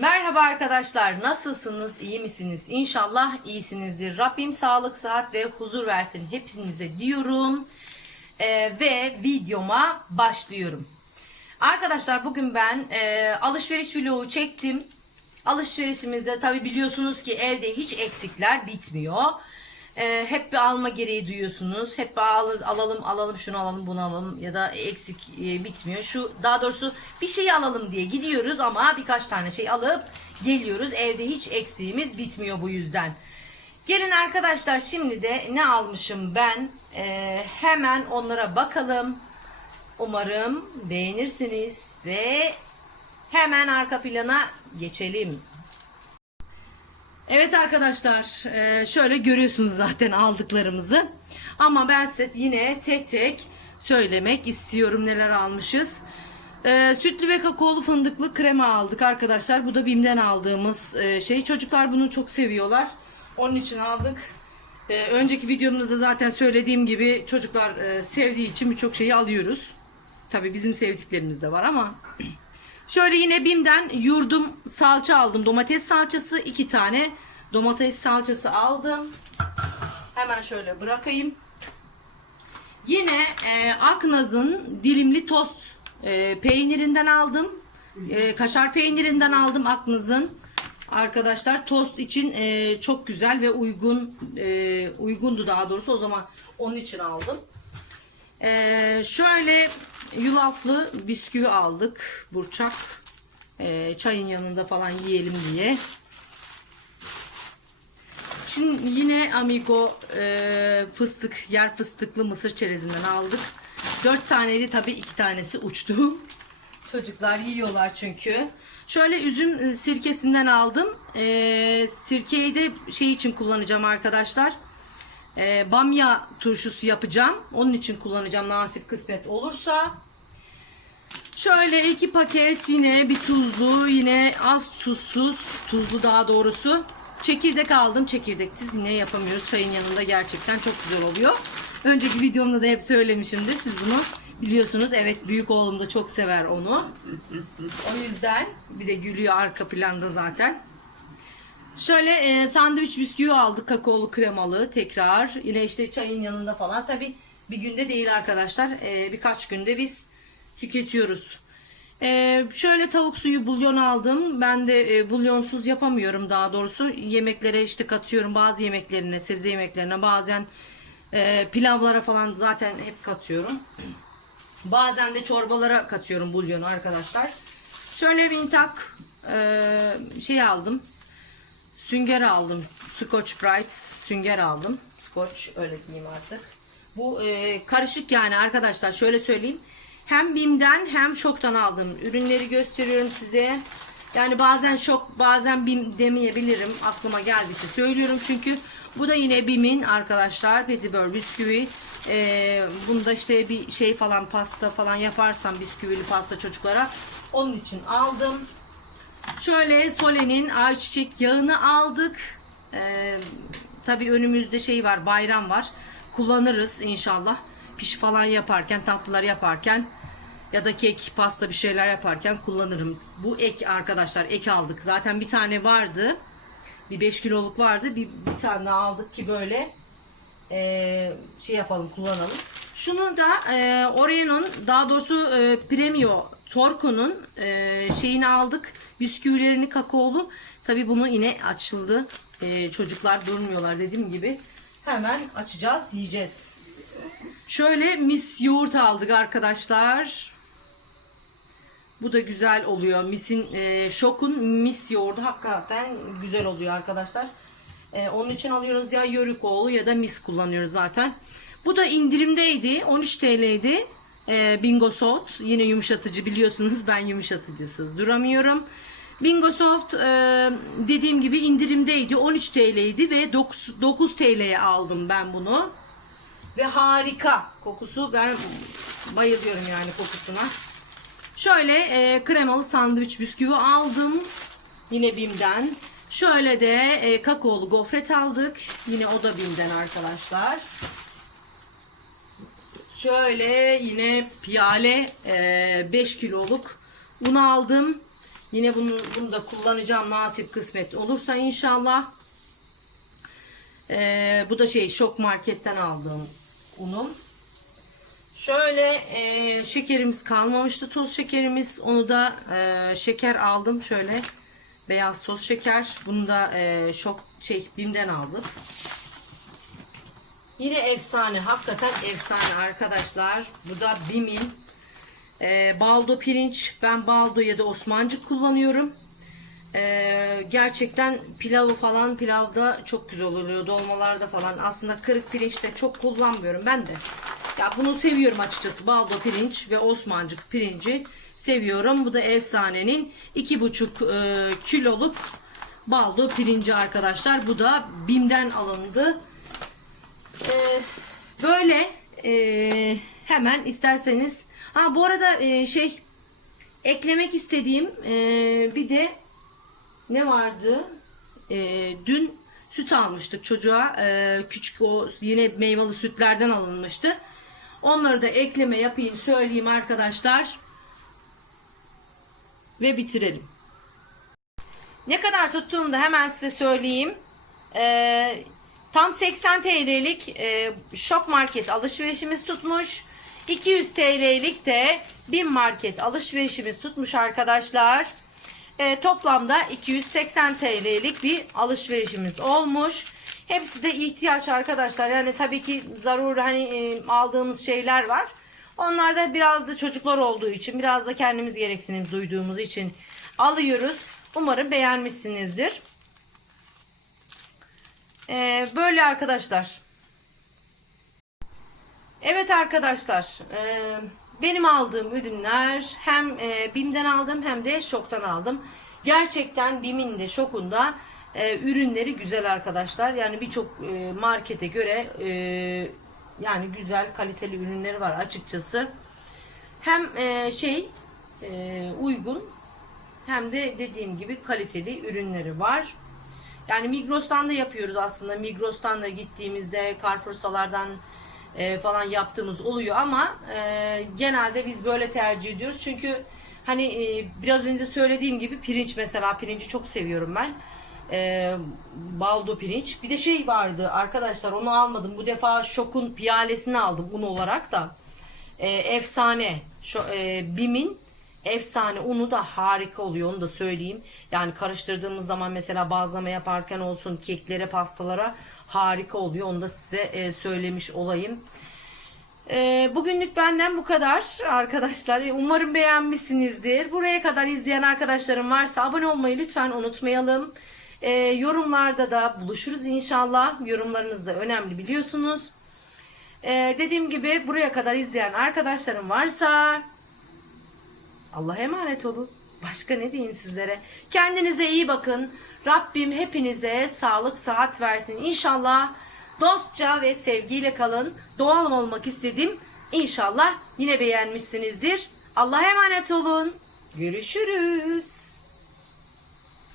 Merhaba arkadaşlar. Nasılsınız? İyi misiniz? İnşallah iyisinizdir. Rabbim sağlık, sıhhat ve huzur versin hepinize diyorum. Ee, ve videoma başlıyorum. Arkadaşlar bugün ben e, alışveriş vlogu çektim. Alışverişimizde tabi biliyorsunuz ki evde hiç eksikler bitmiyor. Ee, hep bir alma gereği duyuyorsunuz. Hep al- alalım alalım şunu alalım bunu alalım ya da eksik e, bitmiyor. Şu daha doğrusu bir şeyi alalım diye gidiyoruz ama birkaç tane şey alıp geliyoruz. Evde hiç eksiğimiz bitmiyor bu yüzden. Gelin arkadaşlar şimdi de ne almışım ben Ee, hemen onlara bakalım. Umarım beğenirsiniz ve hemen arka plana geçelim. Evet arkadaşlar e, şöyle görüyorsunuz zaten aldıklarımızı. Ama ben size yine tek tek söylemek istiyorum neler almışız. E, sütlü ve kakaolu fındıklı krema aldık arkadaşlar. Bu da BİM'den aldığımız e, şey. Çocuklar bunu çok seviyorlar. Onun için aldık. E, önceki videomda da zaten söylediğim gibi çocuklar sevdiği için birçok şeyi alıyoruz. Tabii bizim sevdiklerimiz de var ama Şöyle yine BİM'den yurdum salça aldım. Domates salçası iki tane. Domates salçası aldım. Hemen şöyle bırakayım. Yine e, Aknaz'ın dilimli tost e, peynirinden aldım. E, kaşar peynirinden aldım Aknaz'ın. Arkadaşlar tost için e, çok güzel ve uygun e, uygundu daha doğrusu o zaman onun için aldım. Ee, şöyle yulaflı bisküvi aldık. Burçak. Ee, çayın yanında falan yiyelim diye. Şimdi yine Amigo e, fıstık, yer fıstıklı mısır çerezinden aldık. Dört taneydi tabii iki tanesi uçtu. Çocuklar yiyorlar çünkü. Şöyle üzüm e, sirkesinden aldım. Ee, sirkeyi de şey için kullanacağım arkadaşlar. Ee, bamya turşusu yapacağım. Onun için kullanacağım nasip kısmet olursa. Şöyle iki paket yine bir tuzlu yine az tuzsuz tuzlu daha doğrusu çekirdek aldım çekirdeksiz yine yapamıyoruz çayın yanında gerçekten çok güzel oluyor önceki videomda da hep söylemişimdir siz bunu biliyorsunuz evet büyük oğlum da çok sever onu o yüzden bir de gülüyor arka planda zaten Şöyle e, sandviç bisküvi aldık kakaolu kremalı tekrar. Yine işte çayın yanında falan. Tabi bir günde değil arkadaşlar. E, birkaç günde biz tüketiyoruz. E, şöyle tavuk suyu bulyon aldım. Ben de e, bulyonsuz yapamıyorum daha doğrusu. Yemeklere işte katıyorum bazı yemeklerine, sebze yemeklerine bazen e, pilavlara falan zaten hep katıyorum. Bazen de çorbalara katıyorum bulyonu arkadaşlar. Şöyle bir tak e, şey aldım. Sünger aldım. Scotch Brite sünger aldım. Scotch öyle diyeyim artık. Bu e, karışık yani arkadaşlar şöyle söyleyeyim. Hem BİM'den hem Şok'tan aldım. Ürünleri gösteriyorum size. Yani bazen Şok bazen BİM demeyebilirim. Aklıma geldikçe söylüyorum çünkü. Bu da yine BİM'in arkadaşlar Petibör bisküvi. E, bunda işte bir şey falan pasta falan yaparsam bisküvili pasta çocuklara. Onun için aldım. Şöyle Sole'nin ayçiçek yağını aldık. Ee, Tabi önümüzde şey var bayram var. Kullanırız inşallah. Piş falan yaparken tatlılar yaparken ya da kek pasta bir şeyler yaparken kullanırım. Bu ek arkadaşlar ek aldık. Zaten bir tane vardı. Bir 5 kiloluk vardı. Bir, bir tane daha aldık ki böyle e, şey yapalım kullanalım. Şunu da e, Oreo'nun daha doğrusu e, Premio Torco'nun e, şeyini aldık. Bisküvilerini kakaolu. Tabi bunu yine açıldı. E, çocuklar durmuyorlar dediğim gibi. Hemen açacağız yiyeceğiz. Şöyle mis yoğurt aldık arkadaşlar. Bu da güzel oluyor. Mis'in e, şokun mis yoğurdu hakikaten güzel oluyor arkadaşlar. E, onun için alıyoruz ya Yörükoğlu ya da mis kullanıyoruz zaten. Bu da indirimdeydi. 13 TL'ydi. E, Bingo Soft yine yumuşatıcı biliyorsunuz ben yumuşatıcısız duramıyorum. Bingo Soft e, dediğim gibi indirimdeydi. 13 TL'ydi ve 9, 9 TL'ye aldım ben bunu. Ve harika kokusu ben bayılıyorum yani kokusuna. Şöyle e, kremalı sandviç bisküvi aldım. Yine Bim'den. Şöyle de e, kakaolu gofret aldık. Yine o da Bim'den arkadaşlar. Şöyle yine piyale e, 5 kiloluk un aldım. Yine bunu, bunu da kullanacağım nasip kısmet olursa inşallah. Ee, bu da şey şok marketten aldığım unum. Şöyle e, şekerimiz kalmamıştı toz şekerimiz. Onu da e, şeker aldım şöyle beyaz toz şeker. Bunu da e, şok şey Bim'den aldım. Yine efsane hakikaten efsane arkadaşlar. Bu da Bim'in e, baldo pirinç. Ben baldo ya da osmancık kullanıyorum. E, gerçekten pilavı falan pilavda çok güzel oluyor. Dolmalarda falan. Aslında kırık pirinçte çok kullanmıyorum ben de. Ya bunu seviyorum açıkçası. Baldo pirinç ve osmancık pirinci seviyorum. Bu da efsanenin 2,5 e, kiloluk baldo pirinci arkadaşlar. Bu da Bim'den alındı. E, böyle e, hemen isterseniz ha bu arada e, şey eklemek istediğim e, bir de ne vardı? E, dün süt almıştık çocuğa. E, küçük o yine meyveli sütlerden alınmıştı. Onları da ekleme yapayım söyleyeyim arkadaşlar. Ve bitirelim. Ne kadar tuttuğunu da hemen size söyleyeyim. Ee, tam 80 TL'lik e, şok market alışverişimiz tutmuş. 200 TL'lik de bin market alışverişimiz tutmuş arkadaşlar. Ee, toplamda 280 TL'lik bir alışverişimiz olmuş. Hepsi de ihtiyaç arkadaşlar. Yani tabii ki zaruri hani e, aldığımız şeyler var. Onlar da biraz da çocuklar olduğu için, biraz da kendimiz gereksinim duyduğumuz için alıyoruz. Umarım beğenmişsinizdir. Ee, böyle arkadaşlar. Evet arkadaşlar. e, benim aldığım ürünler hem e, BİM'den aldım hem de Şok'tan aldım. Gerçekten BİM'in de Şok'un da e, ürünleri güzel arkadaşlar. Yani birçok e, markete göre e, yani güzel kaliteli ürünleri var açıkçası. Hem e, şey e, uygun hem de dediğim gibi kaliteli ürünleri var. Yani Migros'tan da yapıyoruz aslında. Migros'tan da gittiğimizde Carrefour'salardan e, falan yaptığımız oluyor ama e, genelde biz böyle tercih ediyoruz. Çünkü hani e, biraz önce söylediğim gibi pirinç mesela pirinci çok seviyorum ben. E, baldo pirinç. Bir de şey vardı arkadaşlar onu almadım. Bu defa şokun piyalesini aldım un olarak da. E, efsane. Şu, e, Bim'in efsane unu da harika oluyor onu da söyleyeyim. Yani karıştırdığımız zaman mesela bazlama yaparken olsun keklere pastalara harika oluyor. Onu da size e, söylemiş olayım. E, bugünlük benden bu kadar arkadaşlar. E, Umarım beğenmişsinizdir. Buraya kadar izleyen arkadaşlarım varsa abone olmayı lütfen unutmayalım. E, yorumlarda da buluşuruz inşallah. Yorumlarınız da önemli biliyorsunuz. E, dediğim gibi buraya kadar izleyen arkadaşlarım varsa Allah'a emanet olun. Başka ne diyeyim sizlere? Kendinize iyi bakın. Rabbim hepinize sağlık saat versin. İnşallah dostça ve sevgiyle kalın. Doğal olmak istedim. İnşallah yine beğenmişsinizdir. Allah'a emanet olun. Görüşürüz.